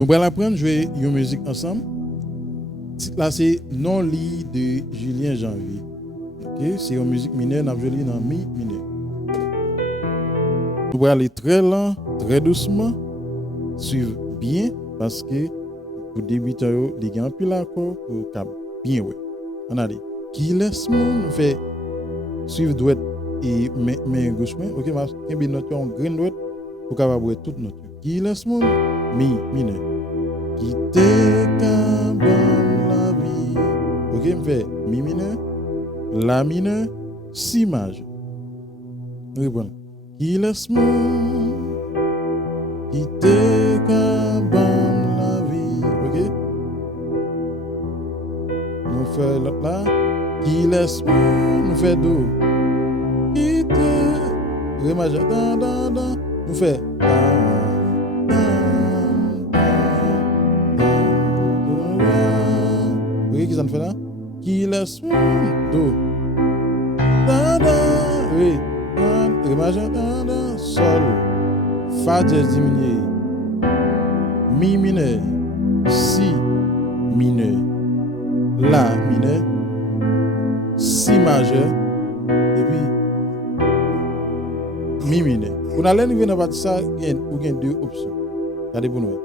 Nous allons apprendre à jouer une musique ensemble. Là, c'est Non Lit de Julien Janvier. Okay? C'est une musique mineure, nous jouons dans mi mineur. Nous allons aller très lent, très doucement. Suivre bien parce que pour débuter, les gens plus l'accord pour cap bien ouais. On a dit qui laisse mon fait suivre droite et main gauche main. OK, parce que bien notre en green droite pour capable toute note. Qui laisse mon mi mineur. Qui te cabane la vie. OK, me fait mi mineur, la mineur, si majeur. Reprendre. Qui laisse mon qui te cabane la vie. OK? Nous faisons l'autre là. Qui laisse mon nous fait do. Qui te ré majeur. Nous fait oui, qui ça nous fait là? Qui laisse mon do. Oui. Ré majeur. Sol. Fa dièse diminué. Mi mineur. Si mineur. La mineur. Si majeur. Et puis mi mineur. Pour aller arriver dans la partie ça, il y a deux options. Regardez pour nous.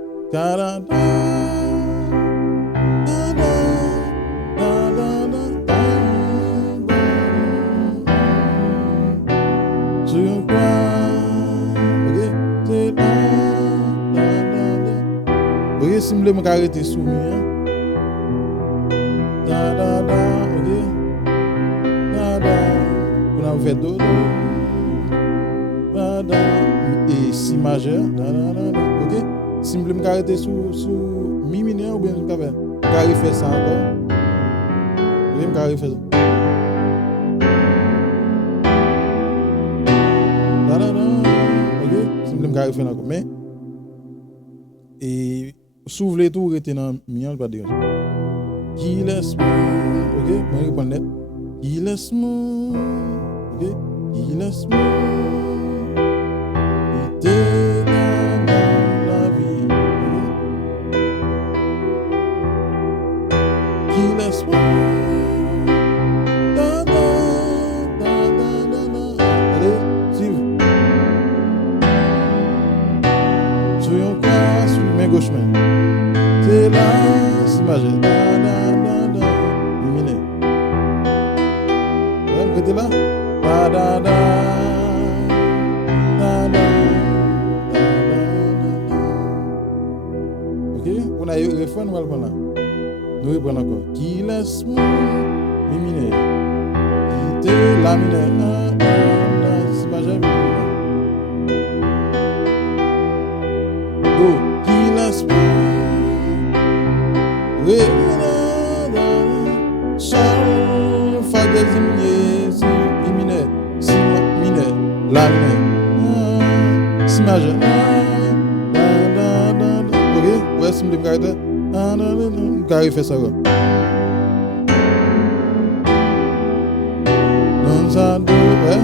Si je veux arrêter sous moi, OK? On a fait do, et si majeur, OK? Si je veux arrêter sous mi mineur ou bien je peux faire ça encore. Je vais faire ça. OK? Si je veux faire ça encore, mais et s'ouvre tout rester dans mien pas dire qui laisse mon OK moi répondre net qui laisse mon OK qui laisse mon était dans la vie qui laisse mon allez suivre soyons quoi sur main gauche main. C'est là, c'est magique. Lumineux. Vous êtes là? Ok? On a eu le refrain, nous allons prendre là. Nous reprenons encore. Qui laisse mon lumineux? Qui te la mineur? C'est magique. Do. Qui laisse mon sol, fa dièse diminué, si mineur, si mineur, la mineur, si majeur. OK? Ouais, si me caractère. Carré fait ça. Non ça do, ouais.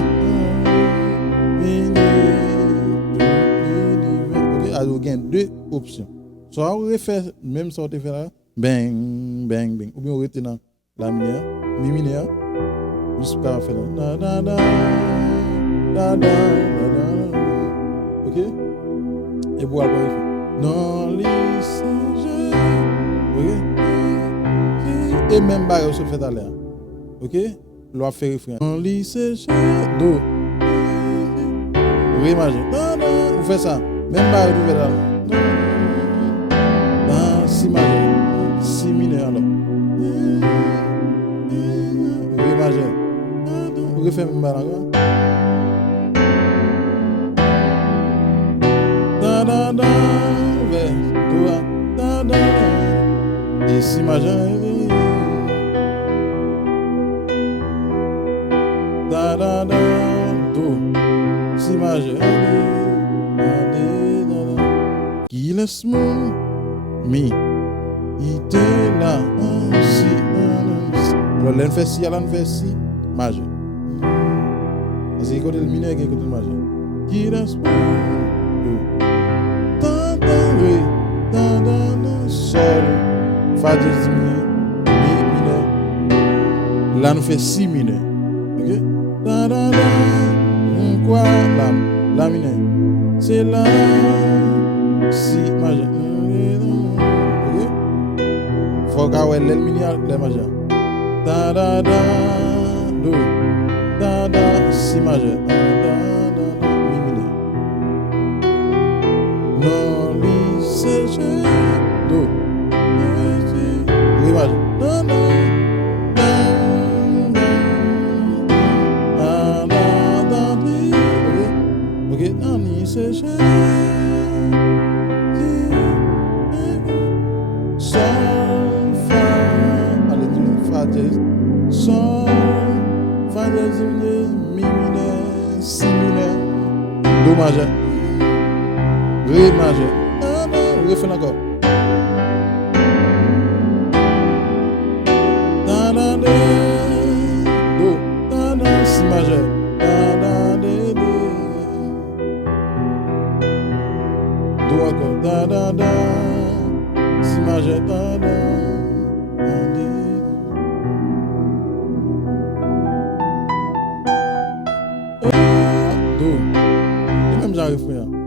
OK, alors il y a deux options. Soit on refait même ça on fait là. Bang, bang, bang. Ou bien on reste dans la mineur, mi mineur, jusqu'à faire là. OK? Et pour aller non, lycée. OK? Et même bail on se fait à l'air. OK? L'on fait refrain. Non, lycée, do. Oui, imagine. Vous faites ça. Même bail vous faites là. Si majeur. Si mineur alors. Ré majeur. Vous refaites même bail encore. Vers do. Et si majeur. Do. Si majeur. Qui laisse mon mi. Il était là, si. Alors, l'un fait si, l'un fait si, majeur. Parce que côté le mineur, côté le majeur. Qui laisse mon. sol, fa dièse diminué, mi mineur. Là, nous fait si mineur. Ok? Da, da, da. Quoi? La mineur. C'est là, si majeur. Ok? Faut qu'à l'el mineur, le majeur. Da, da, da, do. Da, da, si majeur. Da, da, da, mi mineur. Non, li, c'est je, do. Oui, majeur. Non, non. Ok, non, ni, c'est je. Sol, fa, allez, fa, dièse. Sol, fa, dièse, diminué, mi mineur, si mineur, do majeur, ré majeur. Ah non, ré fait encore. Da, da, de, do, da, da, si majeur. Da, da, de, do encore. Da, da, da, si majeur. Da, da, da, de. Do. Et même j'arrive frère.